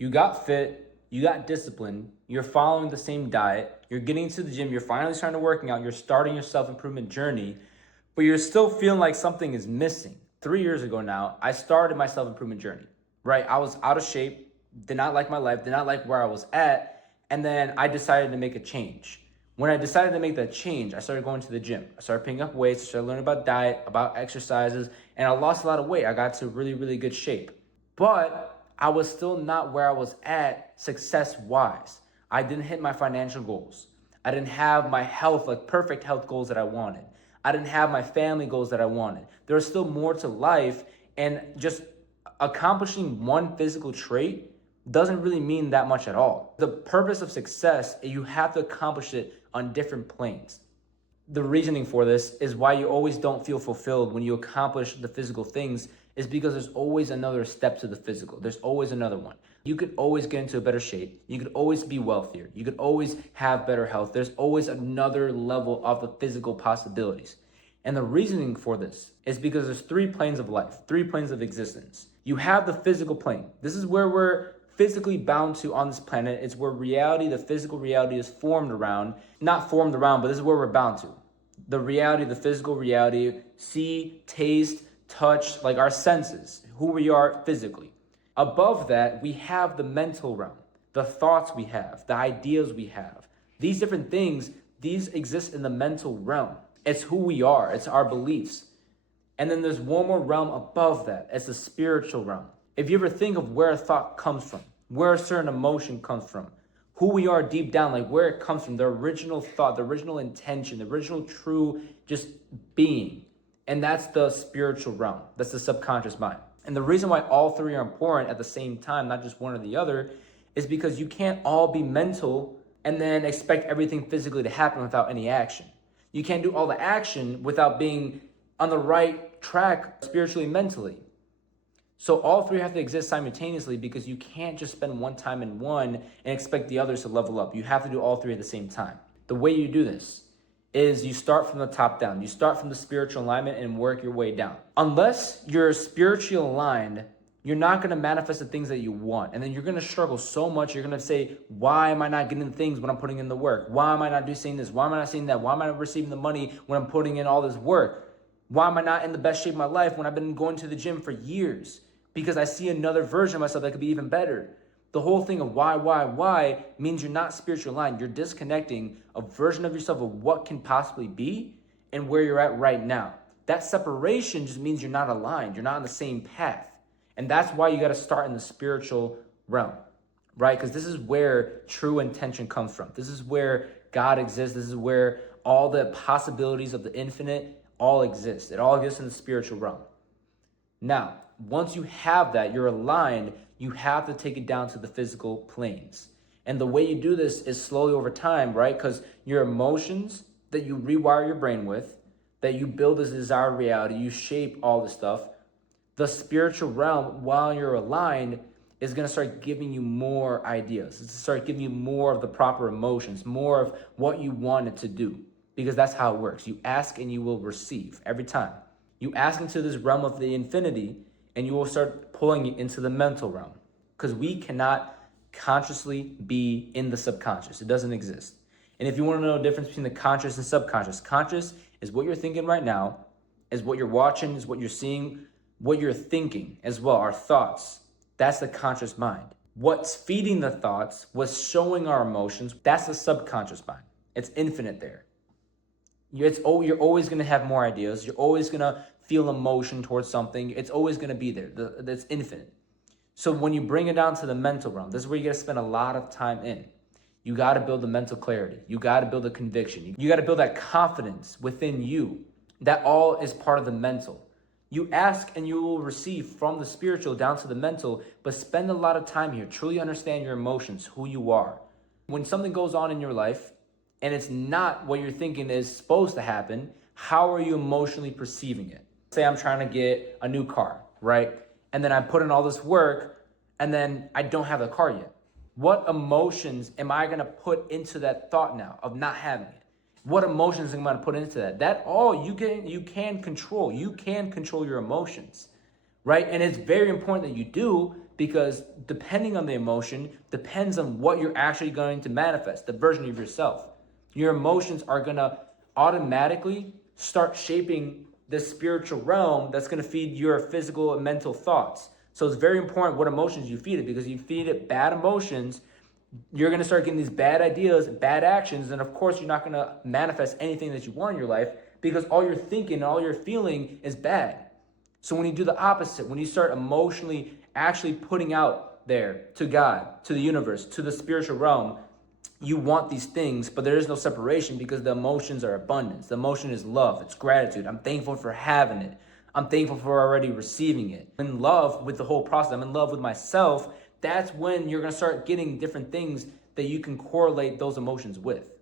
You got fit, you got disciplined, you're following the same diet, you're getting to the gym, you're finally starting to working out, you're starting your self-improvement journey, but you're still feeling like something is missing. 3 years ago now, I started my self-improvement journey, right? I was out of shape, did not like my life, did not like where I was at, and then I decided to make a change. When I decided to make that change, I started going to the gym. I started picking up weights, I started learning about diet, about exercises, and I lost a lot of weight. I got to really, really good shape. But I was still not where I was at success-wise. I didn't hit my financial goals. I didn't have my health, like perfect health goals that I wanted. I didn't have my family goals that I wanted. There was still more to life, and just accomplishing one physical trait doesn't really mean that much at all. The purpose of success, you have to accomplish it on different planes. The reasoning for this is why you always don't feel fulfilled when you accomplish the physical things is because there's always another step to the physical. There's always another one. You could always get into a better shape. You could always be wealthier. You could always have better health. There's always another level of the physical possibilities. And the reasoning for this is because there's 3 planes of life, 3 planes of existence. You have the physical plane. This is where we're physically bound to on this planet. It's where reality, the physical reality is formed around. Not formed around, but this is where we're bound to. The reality, the physical reality, see, taste, touch, like our senses, who we are physically. Above that, we have the mental realm, the thoughts we have, the ideas we have. These different things, these exist in the mental realm. It's who we are, it's our beliefs. And then there's one more realm above that. It's the spiritual realm. If you ever think of where a thought comes from, where a certain emotion comes from, who we are deep down, like where it comes from, the original thought, the original intention, the original true just being. And that's the spiritual realm. That's the subconscious mind. And the reason why all 3 are important at the same time, not just one or the other, is because you can't all be mental and then expect everything physically to happen without any action. You can't do all the action without being on the right track spiritually, mentally. So all 3 have to exist simultaneously because you can't just spend one time in one and expect the others to level up. You have to do all 3 at the same time. The way you do this is you start from the top down. You start from the spiritual alignment and work your way down. Unless you're spiritually aligned, you're not going to manifest the things that you want. And then you're going to struggle so much. You're going to say, why am I not getting things when I'm putting in the work? Why am I not doing this? Why am I not seeing that? Why am I not receiving the money when I'm putting in all this work? Why am I not in the best shape of my life when I've been going to the gym for years? Because I see another version of myself that could be even better. The whole thing of why means you're not spiritually aligned. You're disconnecting a version of yourself of what can possibly be and where you're at right now. That separation just means you're not aligned. You're not on the same path. And that's why you got to start in the spiritual realm, right? Because this is where true intention comes from. This is where God exists. This is where all the possibilities of the infinite all exist. It all exists in the spiritual realm. Now, once you have that, you're aligned, you have to take it down to the physical planes. And the way you do this is slowly over time, right? Because your emotions that you rewire your brain with, that you build this desired reality, you shape all this stuff. The spiritual realm, while you're aligned, is going to start giving you more ideas. It's start giving you more of the proper emotions, more of what you wanted to do. Because that's how it works. You ask and you will receive every time. You ask into this realm of the infinity, and you will start pulling it into the mental realm. Because we cannot consciously be in the subconscious. It doesn't exist. And if you want to know the difference between the conscious and subconscious, conscious is what you're thinking right now, is what you're watching, is what you're seeing, what you're thinking as well, our thoughts. That's the conscious mind. What's feeding the thoughts, what's showing our emotions, that's the subconscious mind. It's infinite there. You're always going to have more ideas. You're always going to feel emotion towards something. It's always going to be there. That's infinite. So when you bring it down to the mental realm, this is where you got to spend a lot of time in. You got to build the mental clarity. You got to build a conviction. You got to build that confidence within you. That all is part of the mental. You ask and you will receive from the spiritual down to the mental, but spend a lot of time here. Truly understand your emotions, who you are. When something goes on in your life and it's not what you're thinking is supposed to happen, how are you emotionally perceiving it? Say I'm trying to get a new car, right? And then I put in all this work and then I don't have the car yet. What emotions am I going to put into that thought now of not having it? What emotions am I going to put into that? That all you can control. You can control your emotions, right? And it's very important that you do, because depending on the emotion depends on what you're actually going to manifest, the version of yourself. Your emotions are going to automatically start shaping the spiritual realm that's going to feed your physical and mental thoughts. So it's very important what emotions you feed it, because you feed it bad emotions, you're going to start getting these bad ideas, bad actions, and of course you're not going to manifest anything that you want in your life, because all you're thinking and all you're feeling is bad. So when you do the opposite, when you start emotionally actually putting out there to God, to the universe, to the spiritual realm, you want these things, but there is no separation, because the emotions are abundance. The emotion is love. It's gratitude. I'm thankful for having it. I'm thankful for already receiving it. I'm in love with the whole process. I'm in love with myself. That's when you're going to start getting different things that you can correlate those emotions with.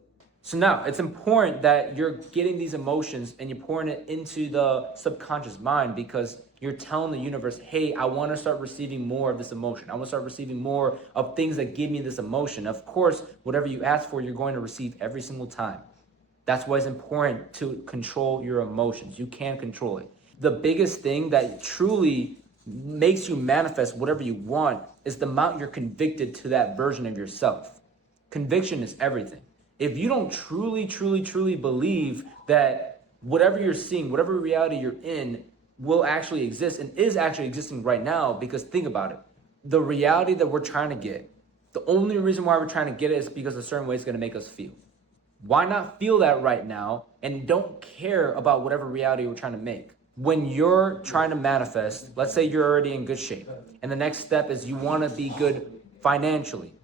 So now it's important that you're getting these emotions and you're pouring it into the subconscious mind, because you're telling the universe, hey, I want to start receiving more of this emotion. I want to start receiving more of things that give me this emotion. Of course, whatever you ask for, you're going to receive every single time. That's why it's important to control your emotions. You can control it. The biggest thing that truly makes you manifest whatever you want is the amount you're convicted to that version of yourself. Conviction is everything. If you don't truly believe that whatever you're seeing, whatever reality you're in will actually exist and is actually existing right now, because think about it. The reality that we're trying to get, the only reason why we're trying to get it is because a certain way it's going to make us feel. Why not feel that right now and don't care about whatever reality we're trying to make? When you're trying to manifest, let's say you're already in good shape, and the next step is you want to be good financially.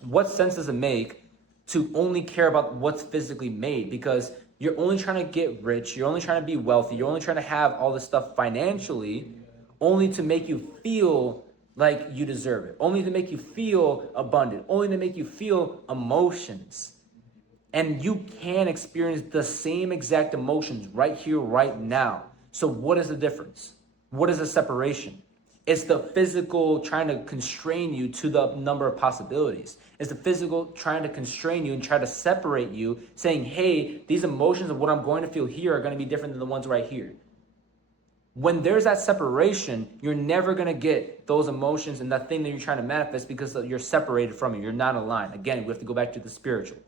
What sense does it make to only care about what's physically made? Because you're only trying to get rich, you're only trying to be wealthy, you're only trying to have all this stuff financially, only to make you feel like you deserve it, only to make you feel abundant, only to make you feel emotions. And you can experience the same exact emotions right here, right now. So what is the difference? What is the separation? It's the physical trying to constrain you to the number of possibilities. It's the physical trying to constrain you and try to separate you, saying, hey, these emotions of what I'm going to feel here are going to be different than the ones right here. When there's that separation, you're never going to get those emotions and that thing that you're trying to manifest, because you're separated from it. You're not aligned. Again, we have to go back to the spiritual.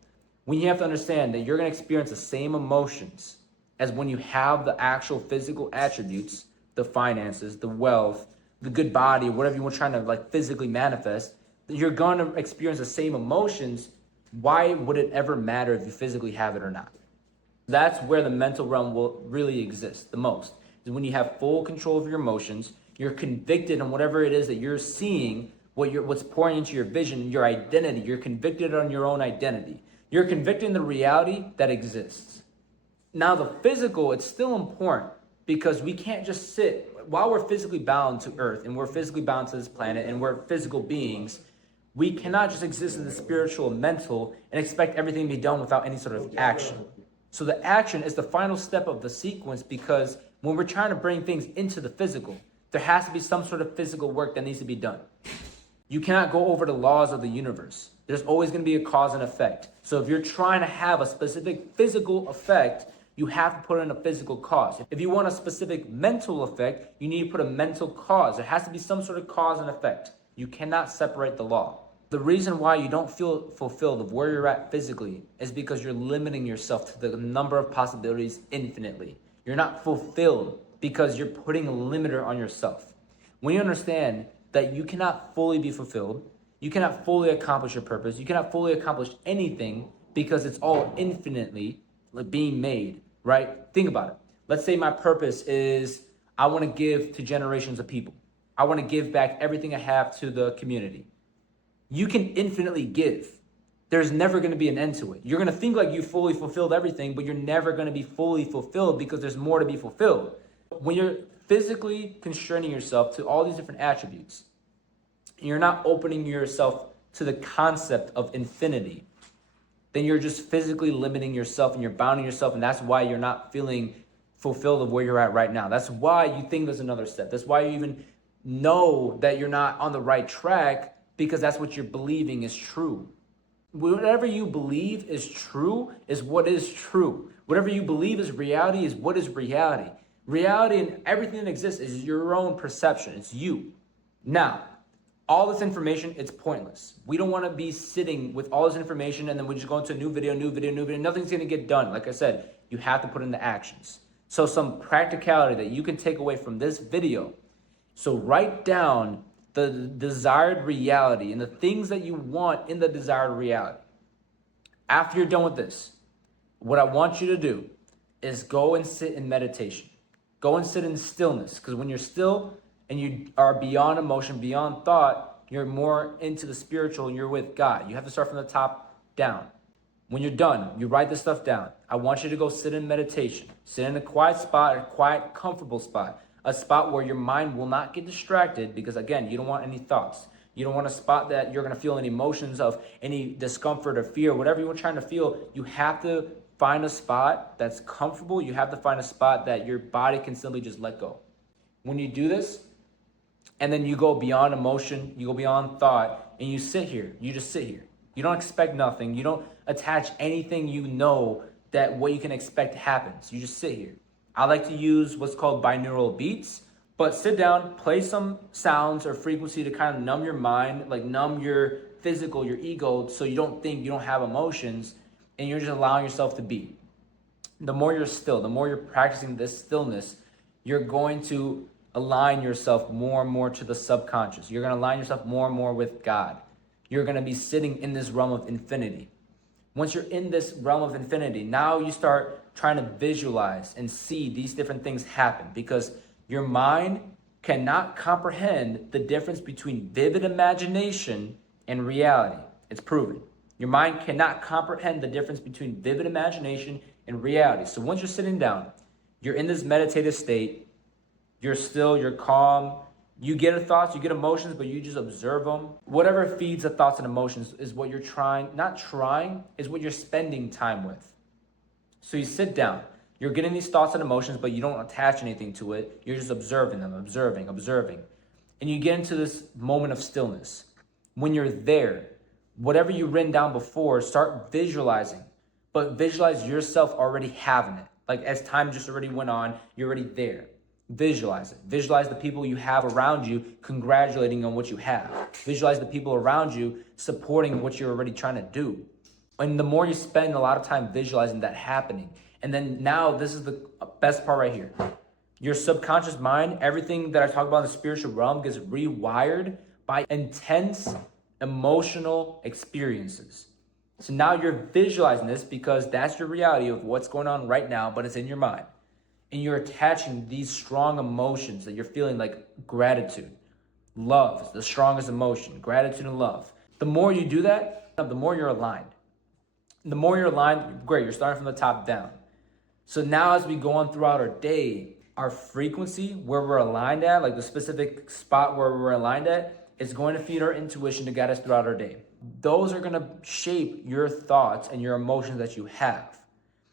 When you have to understand that you're going to experience the same emotions as when you have the actual physical attributes, the finances, the wealth, the good body, whatever you're trying to physically manifest, you're going to experience the same emotions. Why would it ever matter if you physically have it or not? That's where the mental realm will really exist the most, is when you have full control of your emotions, you're convicted on whatever it is that you're seeing, what's pouring into your vision, your identity. You're convicted on your own identity. You're convicted in the reality that exists. Now the physical, it's still important, because we can't just sit, while we're physically bound to earth and we're physically bound to this planet and we're physical beings, we cannot just exist in the spiritual and mental and expect everything to be done without any sort of action. So the action is the final step of the sequence, because when we're trying to bring things into the physical, there has to be some sort of physical work that needs to be done. You cannot go over the laws of the universe. There's always going to be a cause and effect. So if you're trying to have a specific physical effect, you have to put in a physical cause. If you want a specific mental effect, you need to put a mental cause. There has to be some sort of cause and effect. You cannot separate the law. The reason why you don't feel fulfilled of where you're at physically is because you're limiting yourself to the number of possibilities infinitely. You're not fulfilled because you're putting a limiter on yourself. When you understand that you cannot fully be fulfilled, you cannot fully accomplish your purpose, you cannot fully accomplish anything, because it's all infinitely being made, right? Think about it. Let's say my purpose is I want to give to generations of people. I want to give back everything I have to the community. You can infinitely give. There's never going to be an end to it. You're going to think like you fully fulfilled everything, but you're never going to be fully fulfilled, because there's more to be fulfilled. When you're physically constraining yourself to all these different attributes, you're not opening yourself to the concept of infinity, then you're just physically limiting yourself and you're bounding yourself, and that's why you're not feeling fulfilled of where you're at right now. That's why you think there's another step. That's why you even know that you're not on the right track, because that's what you're believing is true. Whatever you believe is true is what is true. Whatever you believe is reality is what is reality. Reality and everything that exists is your own perception. It's you. Now, All this information, it's pointless. We don't want to be sitting with all this information and then we just go into a new video. Nothing's going to get done. Like I said, you have to put into actions. So some practicality that you can take away from this video. So write down the desired reality and the things that you want in the desired reality. After you're done with this, what I want you to do is go and sit in meditation. Go and sit in stillness, because when you're still and you are beyond emotion, beyond thought, you're more into the spiritual and you're with God. You have to start from the top down. When you're done, you write this stuff down. I want you to go sit in meditation. Sit in a quiet spot, a quiet, comfortable spot. A spot where your mind will not get distracted because, again, you don't want any thoughts. You don't want a spot that you're going to feel any emotions of any discomfort or fear, whatever you're trying to feel. You have to find a spot that's comfortable. You have to find a spot that your body can simply just let go. When you do this, and then you go beyond emotion, you go beyond thought, and you sit here. You just sit here. You don't expect nothing. You don't attach anything you know that what you can expect happens. You just sit here. I like to use what's called binaural beats, but sit down, play some sounds or frequency to kind of numb your mind, like numb your physical, your ego, so you don't think you don't have emotions, and you're just allowing yourself to be. The more you're still, the more you're practicing this stillness, you're going to align yourself more and more to the subconscious. You're going to align yourself more and more with God. You're going to be sitting in this realm of infinity. Once you're in this realm of infinity, now you start trying to visualize and see these different things happen, because your mind cannot comprehend the difference between vivid imagination and reality. It's proven. Your mind cannot comprehend the difference between vivid imagination and reality. So once you're sitting down, you're in this meditative state, you're still, you're calm, you get thoughts, you get emotions, but you just observe them. Whatever feeds the thoughts and emotions is what you're is what you're spending time with. So you sit down, you're getting these thoughts and emotions, but you don't attach anything to it. You're just observing them, observing. And you get into this moment of stillness. When you're there, whatever you've written down before, start visualizing, but visualize yourself already having it. Like as time just already went on, you're already there. Visualize it. Visualize the people you have around you congratulating on what you have. Visualize the people around you supporting what you're already trying to do. And the more you spend a lot of time visualizing that happening, and then now this is the best part right here. Your subconscious mind, everything that I talk about in the spiritual realm gets rewired by intense emotional experiences. So now you're visualizing this because that's your reality of what's going on right now, but it's in your mind. And you're attaching these strong emotions that you're feeling, like gratitude. Love is the strongest emotion, gratitude and love. The more you do that, the more you're aligned. The more you're aligned, great, you're starting from the top down. So now as we go on throughout our day, our frequency, where we're aligned at, like the specific spot where we're aligned at, is going to feed our intuition to guide us throughout our day. Those are going to shape your thoughts and your emotions that you have.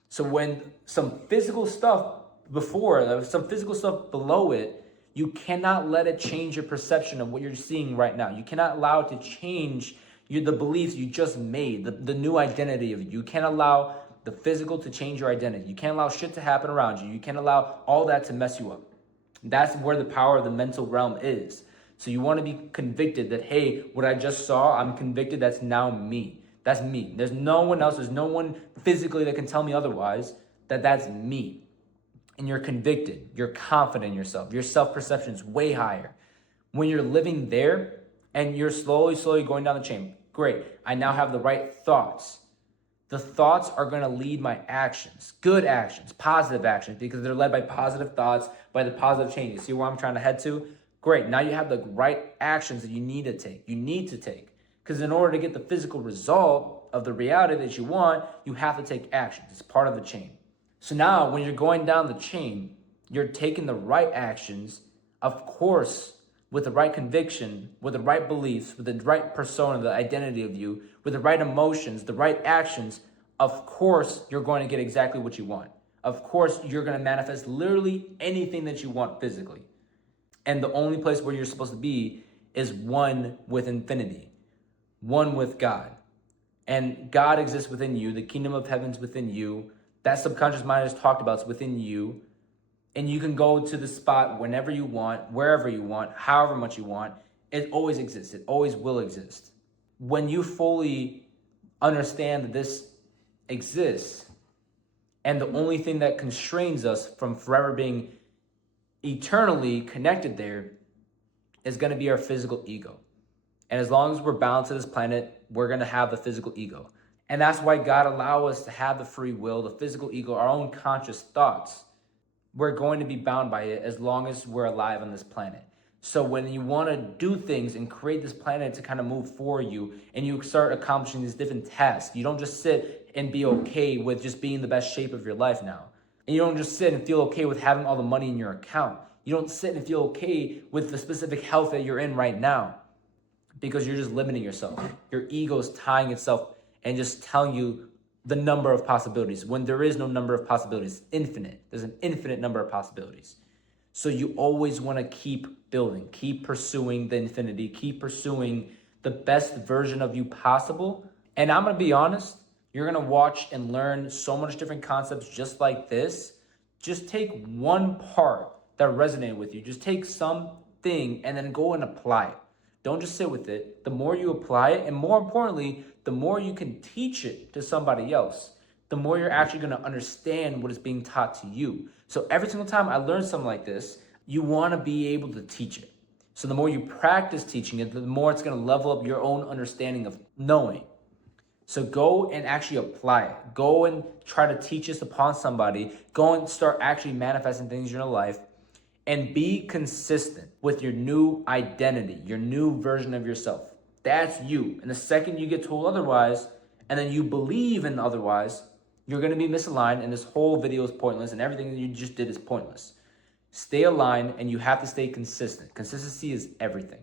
So when some physical stuff below it, you cannot let it change your perception of what you're seeing right now. You cannot allow it to change the beliefs you just made, the new identity of you. You can't allow the physical to change your identity. You can't allow shit to happen around you. You can't allow all that to mess you up. That's where the power of the mental realm is. So you want to be convicted that, hey, what I just saw, I'm convicted that's now me. That's me. There's no one else. There's no one physically that can tell me otherwise that's me. And you're convicted. You're confident in yourself. Your self-perception is way higher. When you're living there and you're slowly going down the chain, great. I now have the right thoughts. The thoughts are going to lead my actions, good actions, positive actions, because they're led by positive thoughts, by the positive changes. See where I'm trying to head to? Great. Now you have the right actions that you need to take. Because in order to get the physical result of the reality that you want, you have to take actions. It's part of the chain. So now when you're going down the chain, you're taking the right actions, of course, with the right conviction, with the right beliefs, with the right persona, the identity of you, with the right emotions, the right actions. Of course, you're going to get exactly what you want. Of course, you're going to manifest literally anything that you want physically. And the only place where you're supposed to be is one with infinity, one with God. And God exists within you. The kingdom of heaven's within you. That subconscious mind is talked about is within you. And you can go to the spot whenever you want, wherever you want, however much you want. It always exists. It always will exist. When you fully understand that this exists, and the only thing that constrains us from forever being eternally connected there is going to be our physical ego. And as long as we're bound to this planet, we're going to have the physical ego. And that's why God allows us to have the free will, the physical ego, our own conscious thoughts. We're going to be bound by it as long as we're alive on this planet. So when you want to do things and create this planet to kind of move for you, and you start accomplishing these different tasks, you don't just sit and be okay with just being in the best shape of your life now. And you don't just sit and feel okay with having all the money in your account. You don't sit and feel okay with the specific health that you're in right now, because you're just limiting yourself. Your ego is tying itself and just telling you the number of possibilities when there is no number of possibilities. Infinite. There's an infinite number of possibilities. So you always want to keep building, keep pursuing the infinity, keep pursuing the best version of you possible. And I'm going to be honest, you're going to watch and learn so much different concepts just like this. Just take one part that resonated with you. Just take something and then go and apply it. Don't just sit with it. The more you apply it, and more importantly, the more you can teach it to somebody else, the more you're actually going to understand what is being taught to you. So every single time I learn something like this, you want to be able to teach it. So the more you practice teaching it, the more it's going to level up your own understanding of knowing. So go and actually apply it. Go and try to teach this upon somebody. Go and start actually manifesting things in your life. And be consistent with your new identity, your new version of yourself. That's you. And the second you get told otherwise, and then you believe in otherwise, you're going to be misaligned, and this whole video is pointless, and everything that you just did is pointless. Stay aligned, and you have to stay consistent. Consistency is everything.